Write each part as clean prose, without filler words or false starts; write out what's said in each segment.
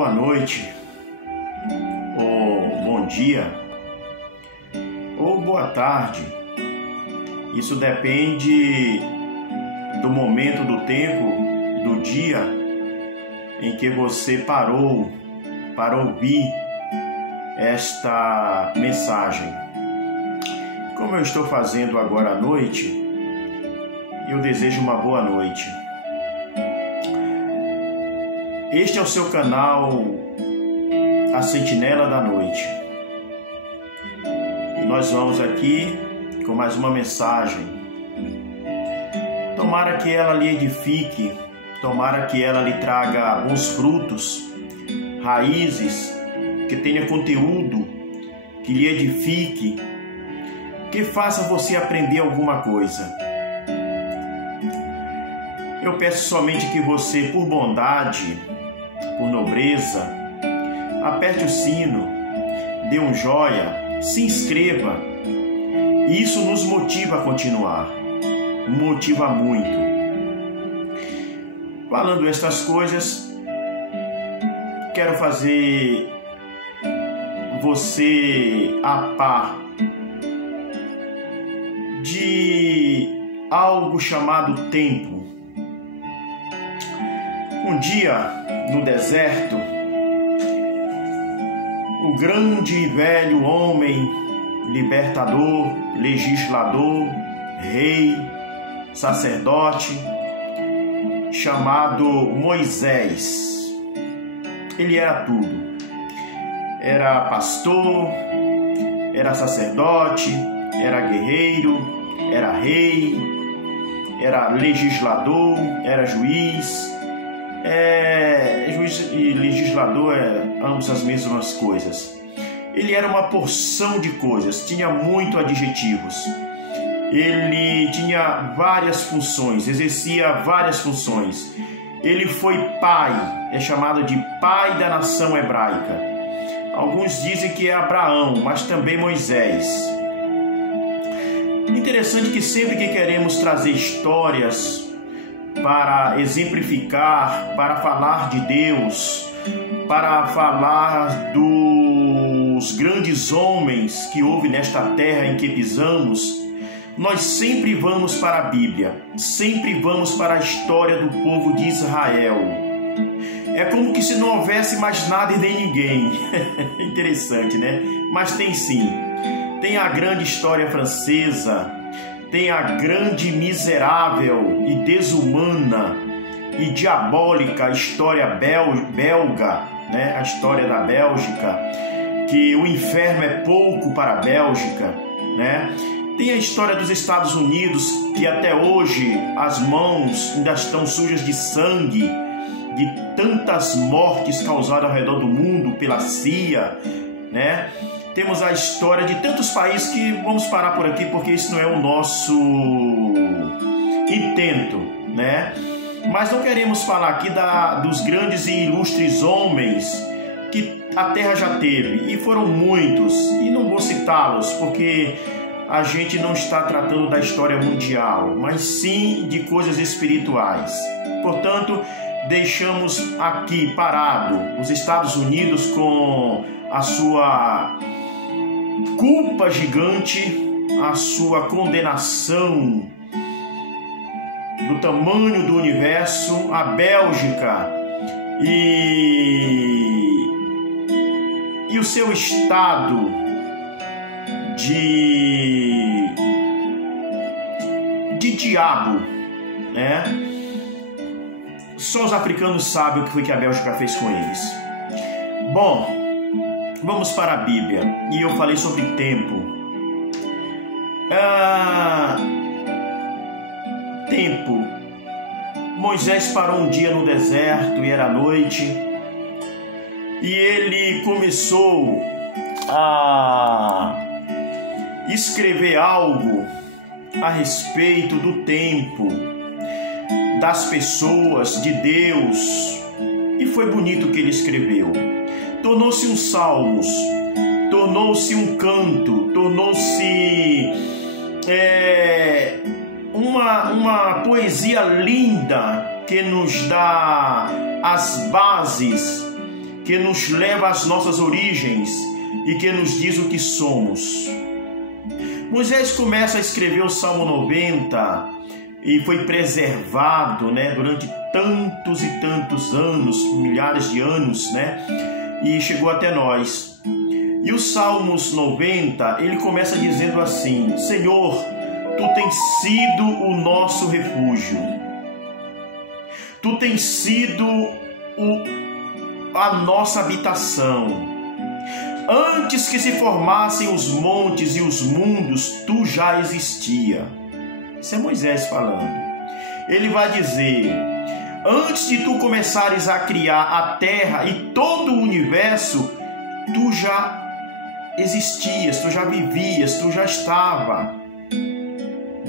boa noite, ou bom dia, ou boa tarde. Isso depende do momento do tempo, do dia em que você parou para ouvir esta mensagem. Como eu estou fazendo agora à noite, eu desejo uma boa noite. Este é o seu canal, A Sentinela da Noite. E nós vamos aqui com mais uma mensagem. Tomara que ela lhe edifique, tomara que ela lhe traga bons frutos, raízes, que tenha conteúdo, que lhe edifique, que faça você aprender alguma coisa. Eu peço somente que você, por bondade, por nobreza, aperte o sino, dê um joia, se inscreva. Isso nos motiva a continuar, motiva muito. Falando estas coisas, quero fazer você a par de algo chamado tempo. Um dia, no deserto, o grande e velho homem, libertador, legislador, rei, sacerdote, chamado Moisés. Ele era tudo. Era pastor, era sacerdote, era guerreiro, era rei, era legislador, era juiz. Juiz e legislador ambos as mesmas coisas. Ele era uma porção de coisas, tinha muito adjetivos. Ele tinha várias funções, exercia várias funções. Ele foi pai, é chamado de pai da nação hebraica. Alguns dizem que é Abraão, mas também Moisés. Interessante que sempre que queremos trazer histórias para exemplificar, para falar de Deus, para falar dos grandes homens que houve nesta terra em que pisamos, nós sempre vamos para a Bíblia, sempre vamos para a história do povo de Israel. É como que se não houvesse mais nada e nem ninguém. Interessante, né? Mas tem sim. Tem a grande história francesa, tem a grande, miserável e desumana e diabólica história belga, né? A história da Bélgica, que o inferno é pouco para a Bélgica, né? Tem a história dos Estados Unidos, que até hoje as mãos ainda estão sujas de sangue, de tantas mortes causadas ao redor do mundo pela CIA, né? Temos a história de tantos países que vamos parar por aqui porque isso não é o nosso intento, né? Mas não queremos falar aqui dos grandes e ilustres homens que a Terra já teve, e foram muitos, e não vou citá-los porque a gente não está tratando da história mundial, mas sim de coisas espirituais. Portanto, deixamos aqui parado os Estados Unidos com a sua culpa gigante, a sua condenação do tamanho do universo, a Bélgica e o seu estado de diabo, né? Só os africanos sabem o que foi que a Bélgica fez com eles. Bom, vamos para a Bíblia. E eu falei sobre tempo. Tempo. Moisés parou um dia no deserto e era noite. E ele começou a escrever algo a respeito do tempo, das pessoas, de Deus. E foi bonito o que ele escreveu. Tornou-se um salmos, tornou-se um canto, tornou-se uma poesia linda que nos dá as bases, que nos leva às nossas origens e que nos diz o que somos. Moisés começa a escrever o Salmo 90 e foi preservado, durante tantos e tantos anos, milhares de anos, e chegou até nós. E o Salmos 90, ele começa dizendo assim: Senhor, Tu tens sido o nosso refúgio. Tu tens sido a nossa habitação. Antes que se formassem os montes e os mundos, Tu já existia. Isso é Moisés falando. Ele vai dizer: antes de Tu começares a criar a terra e todo o universo, Tu já existias, Tu já vivias, Tu já estava.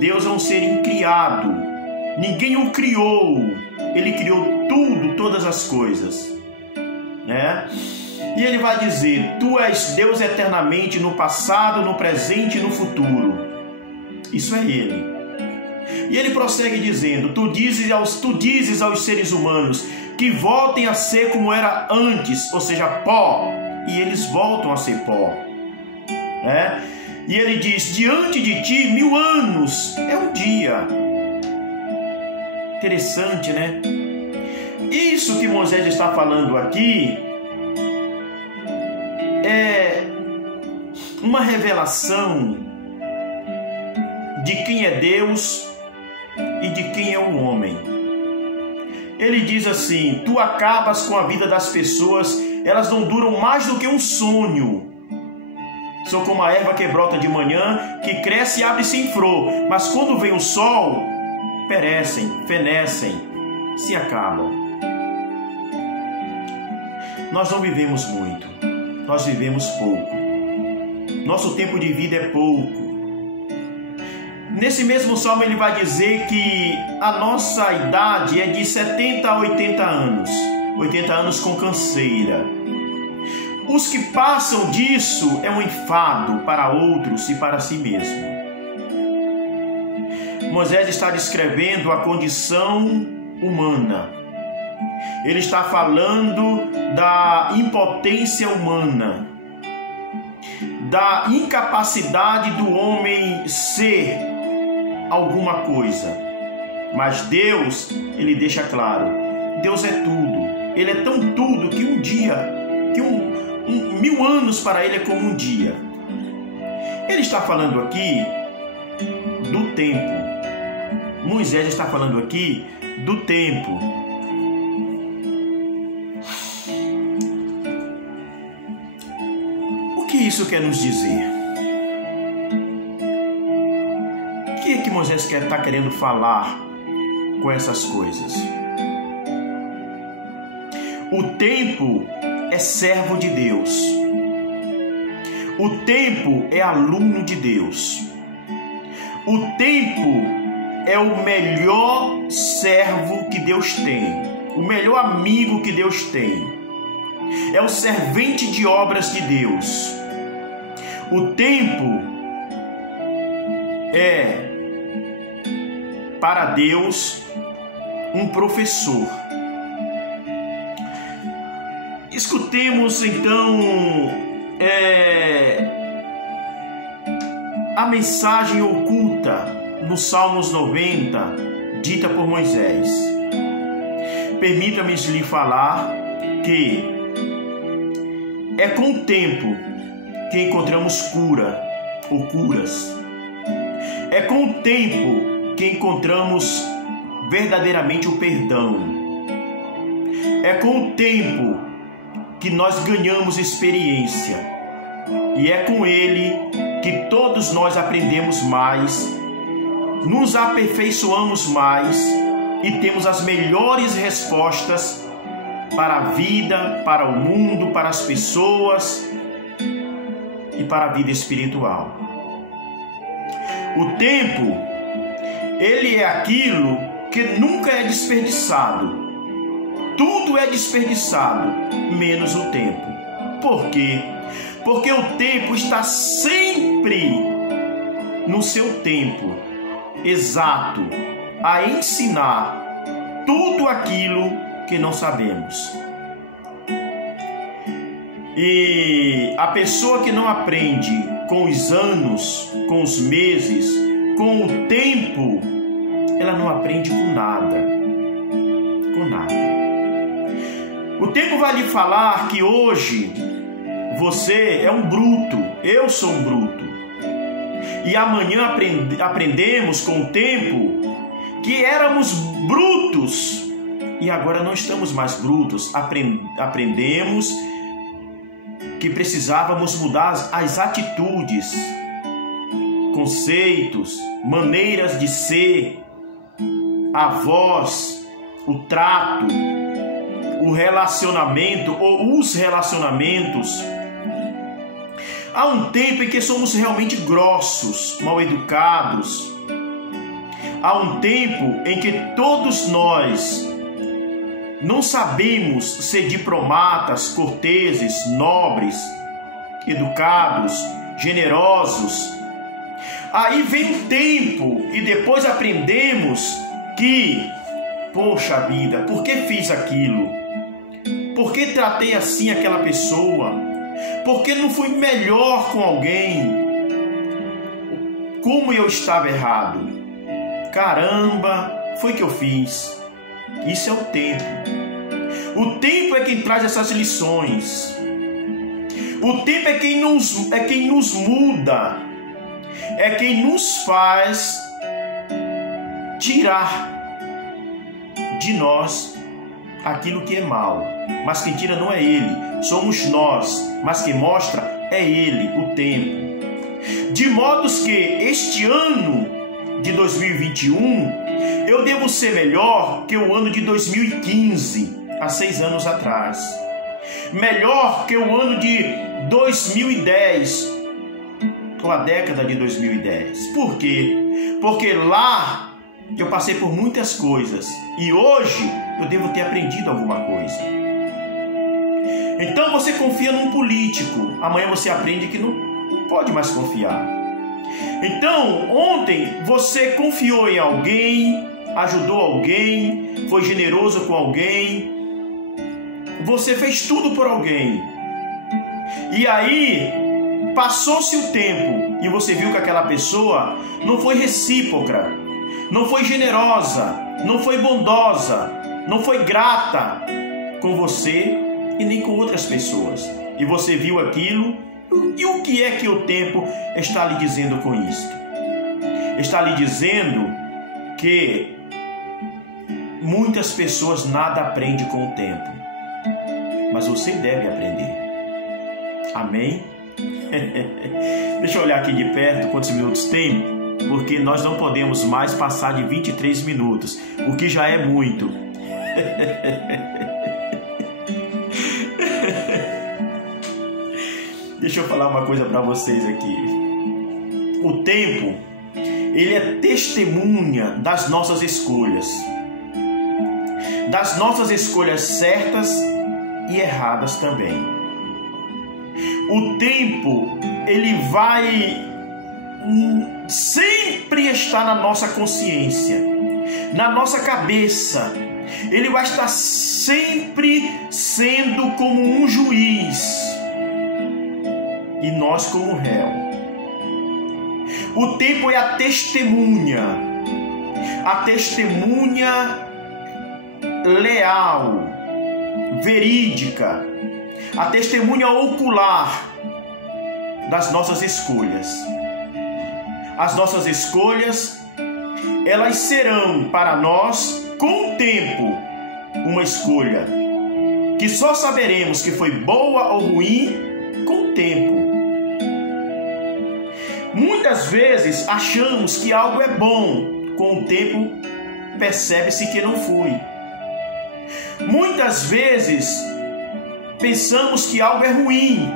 Deus é um ser incriado. Ninguém o criou. Ele criou tudo, todas as coisas. E ele vai dizer: Tu és Deus eternamente, no passado, no presente e no futuro. Isso é Ele. E ele prossegue dizendo: Tu dizes aos seres humanos que voltem a ser como era antes, ou seja, pó, e eles voltam a ser pó. E ele diz: diante de Ti 1000 anos é um dia. Interessante, né? Isso que Moisés está falando aqui é uma revelação de quem é Deus e de quem é o homem. Ele diz assim: Tu acabas com a vida das pessoas, elas não duram mais do que um sonho. São como a erva que brota de manhã, que cresce e abre-se em flor, mas quando vem o sol, perecem, fenecem, se acabam. Nós não vivemos muito, nós vivemos pouco. Nosso tempo de vida é pouco. Nesse mesmo salmo ele vai dizer que a nossa idade é de 70 a 80 anos. 80 anos com canseira. Os que passam disso é um enfado para outros e para si mesmo. Moisés está descrevendo a condição humana. Ele está falando da impotência humana, da incapacidade do homem ser alguma coisa. Mas Deus, Ele deixa claro, Deus é tudo. Ele é tão tudo que um dia, que 1000 anos para Ele é como um dia. Ele está falando aqui do tempo. Moisés está falando aqui do tempo. O que isso quer nos dizer? O que é que Moisés está querendo falar com essas coisas? O tempo é servo de Deus. O tempo é aluno de Deus. O tempo é o melhor servo que Deus tem, o melhor amigo que Deus tem. É o servente de obras de Deus. O tempo é, para Deus, um professor. Escutemos então a mensagem oculta no Salmos 90, dita por Moisés. Permita-me lhe falar que é com o tempo que encontramos cura ou curas. É com o tempo que encontramos verdadeiramente o perdão. É com o tempo que nós ganhamos experiência. E é com ele que todos nós aprendemos mais, nos aperfeiçoamos mais e temos as melhores respostas para a vida, para o mundo, para as pessoas e para a vida espiritual. O tempo, ele é aquilo que nunca é desperdiçado. Tudo é desperdiçado, menos o tempo. Por quê? Porque o tempo está sempre no seu tempo exato a ensinar tudo aquilo que não sabemos. E a pessoa que não aprende com os anos, com os meses, com o tempo, ela não aprende com nada. Com nada. O tempo vai lhe falar que hoje você é um bruto, eu sou um bruto. E amanhã aprendemos com o tempo que éramos brutos e agora não estamos mais brutos. Aprendemos que precisávamos mudar as atitudes, conceitos, maneiras de ser, a voz, o trato, o relacionamento ou os relacionamentos. Há um tempo em que somos realmente grossos, mal educados. Há um tempo em que todos nós não sabemos ser diplomatas, corteses, nobres, educados, generosos. Aí vem um tempo e depois aprendemos que, poxa vida, por que fiz aquilo? Por que tratei assim aquela pessoa? Por que não fui melhor com alguém? Como eu estava errado? Caramba, foi que eu fiz. Isso é o tempo. O tempo é quem traz essas lições. O tempo é quem nos muda. É quem nos faz tirar de nós aquilo que é mal. Mas quem tira não é ele, somos nós. Mas quem mostra é ele, o tempo. De modos que este ano de 2021 eu devo ser melhor que o ano de 2015, há 6 anos atrás. Melhor que o ano de 2010, ou a década de 2010. Por quê? Porque lá eu passei por muitas coisas e hoje eu devo ter aprendido alguma coisa. Então você confia num político, amanhã você aprende que não pode mais confiar. Então, ontem você confiou em alguém, ajudou alguém, foi generoso com alguém, você fez tudo por alguém. E aí, passou-se o tempo e você viu que aquela pessoa não foi recíproca, não foi generosa, não foi bondosa, não foi grata com você e nem com outras pessoas. E você viu aquilo. E o que é que o tempo está lhe dizendo com isto? Está lhe dizendo que muitas pessoas nada aprendem com o tempo, mas você deve aprender. Amém? Deixa eu olhar aqui de perto quantos minutos tem, porque nós não podemos mais passar de 23 minutos, o que já é muito. Deixa eu falar uma coisa para vocês aqui. O tempo, ele é testemunha das nossas escolhas. Das nossas escolhas certas e erradas também. O tempo, ele vai sempre estar na nossa consciência, na nossa cabeça. Ele vai estar sempre sendo como um juiz e nós como réu. O tempo é a testemunha leal, verídica, a testemunha ocular das nossas escolhas. As nossas escolhas, elas serão para nós, com o tempo, uma escolha que só saberemos que foi boa ou ruim com o tempo. Muitas vezes achamos que algo é bom, com o tempo percebe-se que não foi. Muitas vezes pensamos que algo é ruim,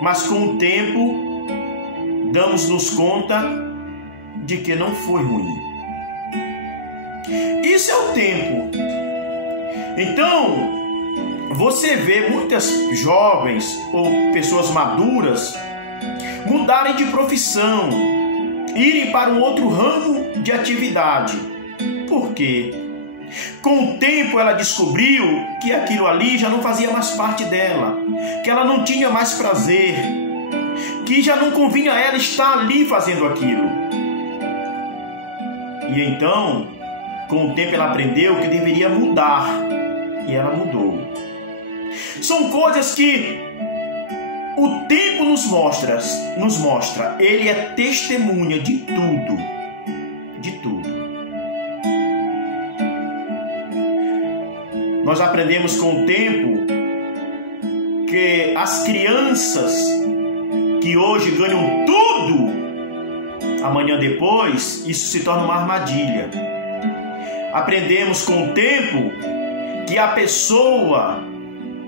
mas com o tempo damos-nos conta de que não foi ruim. Isso é o tempo. Então, você vê muitas jovens ou pessoas maduras mudarem de profissão, irem para um outro ramo de atividade. Por quê? Com o tempo ela descobriu que aquilo ali já não fazia mais parte dela, que ela não tinha mais prazer, que já não convinha a ela estar ali fazendo aquilo. E então, com o tempo ela aprendeu que deveria mudar, e ela mudou. São coisas que o tempo nos mostra. Ele é testemunha de tudo, de tudo. Nós aprendemos com o tempo que as crianças que hoje ganham tudo, amanhã depois, isso se torna uma armadilha. Aprendemos com o tempo que a pessoa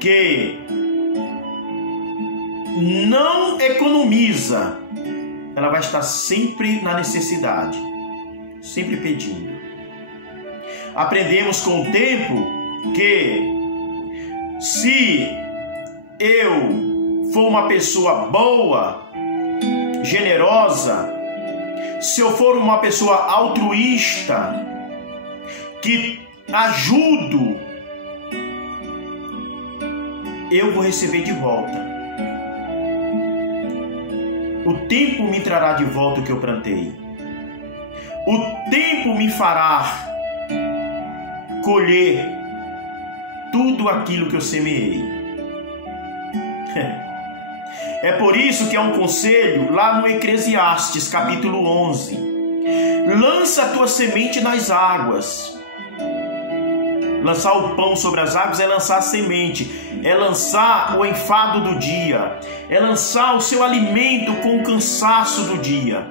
que não economiza, ela vai estar sempre na necessidade, sempre pedindo. Aprendemos com o tempo que se eu for uma pessoa boa, generosa, se eu for uma pessoa altruísta, que ajudo, eu vou receber de volta. O tempo me trará de volta o que eu plantei. O tempo me fará colher tudo aquilo que eu semeei. É por isso que é um conselho lá no Eclesiastes, capítulo 11. Lança a tua semente nas águas. Lançar o pão sobre as águas é lançar a semente, é lançar o enfado do dia, é lançar o seu alimento com o cansaço do dia.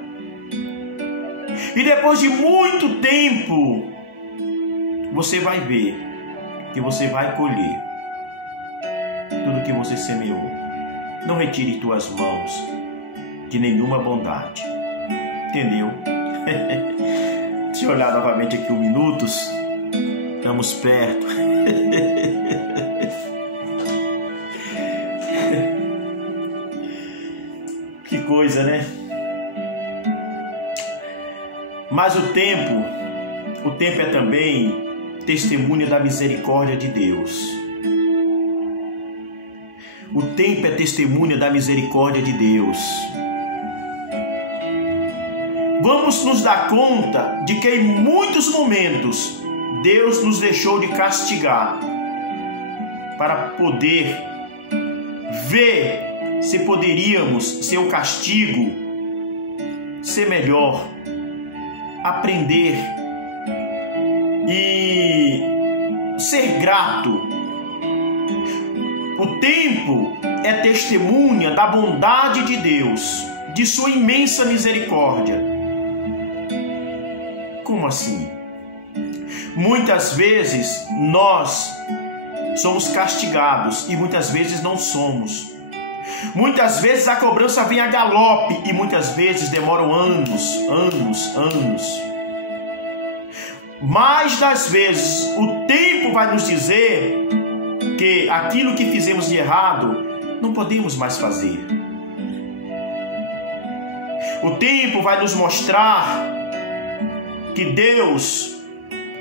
E depois de muito tempo, você vai ver que você vai colher tudo que você semeou. Não retire tuas mãos de nenhuma bondade. Entendeu? Deixa eu olhar novamente aqui os minutos. Estamos perto. Que coisa, né? Mas o tempo é também testemunha da misericórdia de Deus. O tempo é testemunha da misericórdia de Deus. Vamos nos dar conta de que em muitos momentos Deus nos deixou de castigar para poder ver se poderíamos, seu castigo, ser melhor, aprender e ser grato. O tempo é testemunha da bondade de Deus, de sua imensa misericórdia. Como assim? Muitas vezes nós somos castigados e muitas vezes não somos. Muitas vezes a cobrança vem a galope e muitas vezes demoram anos. Mas das vezes o tempo vai nos dizer que aquilo que fizemos de errado não podemos mais fazer. O tempo vai nos mostrar que Deus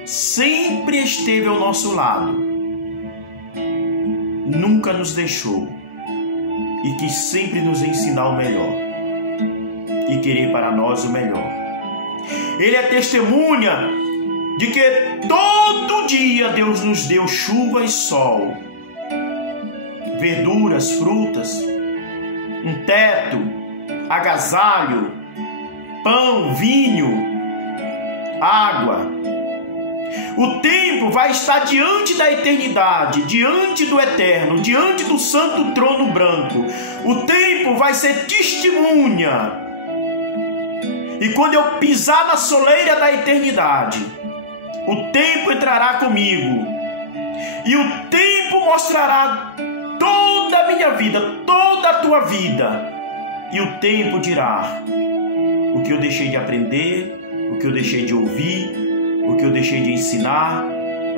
sempre esteve ao nosso lado, nunca nos deixou e quis sempre nos ensinar o melhor e querer para nós o melhor. Ele é testemunha de que todo dia Deus nos deu chuva e sol, verduras, frutas, um teto, agasalho, pão, vinho, água. O tempo vai estar diante da eternidade, diante do eterno, diante do santo trono branco. O tempo vai ser testemunha. E quando eu pisar na soleira da eternidade, o tempo entrará comigo. E o tempo mostrará toda a minha vida, toda a tua vida. E o tempo dirá o que eu deixei de aprender, o que eu deixei de ouvir, o que eu deixei de ensinar,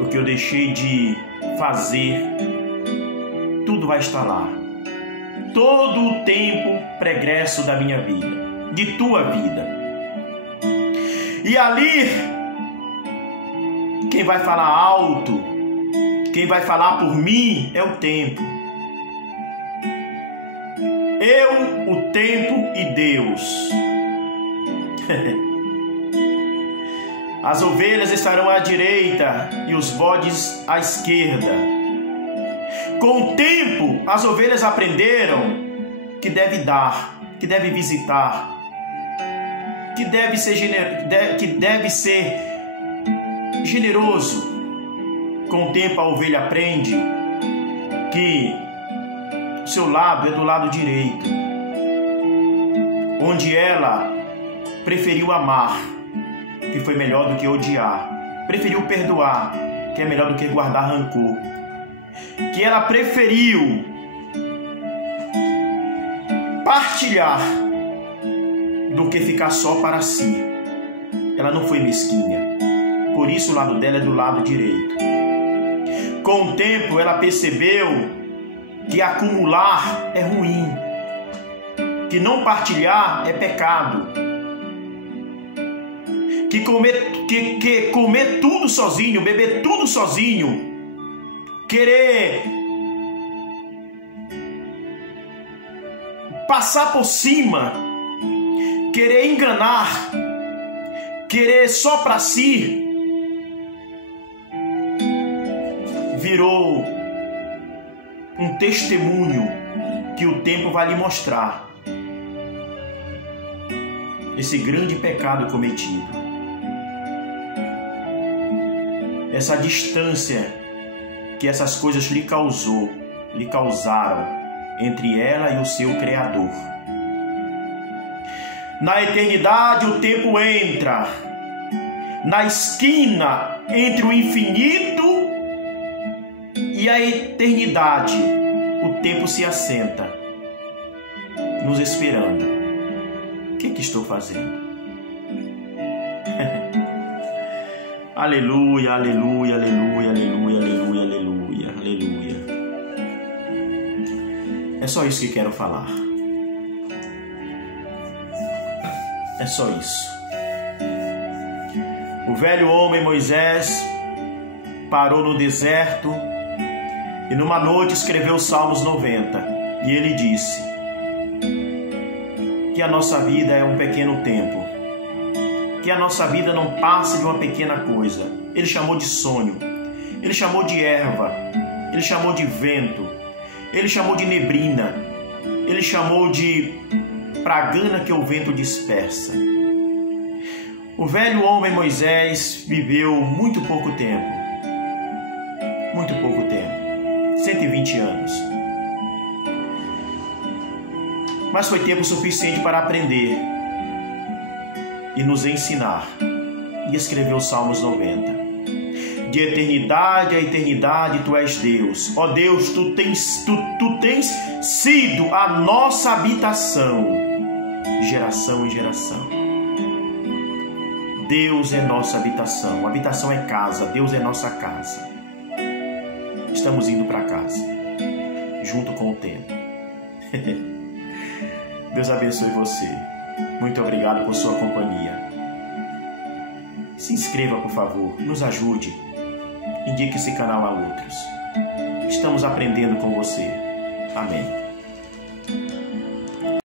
o que eu deixei de fazer. Tudo vai estar lá. Todo o tempo pregresso da minha vida, de tua vida. E ali Quem vai falar alto, quem vai falar por mim é o tempo. Eu, o tempo e Deus. As ovelhas estarão à direita e os bodes à esquerda. Com o tempo, as ovelhas aprenderam que deve dar, que deve visitar, que deve ser generoso. Com o tempo, a ovelha aprende que o seu lado é do lado direito, onde ela preferiu amar, que foi melhor do que odiar, preferiu perdoar, que é melhor do que guardar rancor, que ela preferiu partilhar do que ficar só para si. Ela não foi mesquinha, por isso o lado dela é do lado direito. Com o tempo ela percebeu que acumular é ruim, que não partilhar é pecado, que comer tudo sozinho, beber tudo sozinho, querer passar por cima, querer enganar, querer só para si, virou um testemunho que o tempo vai lhe mostrar esse grande pecado cometido, essa distância que essas coisas lhe causaram entre ela e o seu Criador. Na eternidade o tempo entra na esquina entre o infinito e a eternidade. O tempo se assenta, nos esperando. O que estou fazendo? Aleluia, aleluia, aleluia, aleluia, aleluia, aleluia, aleluia. É só isso que quero falar. É só isso. O velho homem Moisés parou no deserto e numa noite escreveu os Salmos 90. E ele disse que a nossa vida é um pequeno tempo, que a nossa vida não passa de uma pequena coisa. Ele chamou de sonho, ele chamou de erva, ele chamou de vento, ele chamou de neblina, ele chamou de pragana que o vento dispersa. O velho homem Moisés viveu muito pouco tempo, 120 anos. Mas foi tempo suficiente para aprender e nos ensinar. E escreveu os Salmos 90. De eternidade a eternidade tu és Deus. Ó Deus, tu tens sido a nossa habitação, geração em geração. Deus é nossa habitação. Habitação é casa. Deus é nossa casa. Estamos indo para casa, junto com o tempo. Deus abençoe você. Muito obrigado por sua companhia. Se inscreva, por favor. Nos ajude. Indique esse canal a outros. Estamos aprendendo com você. Amém.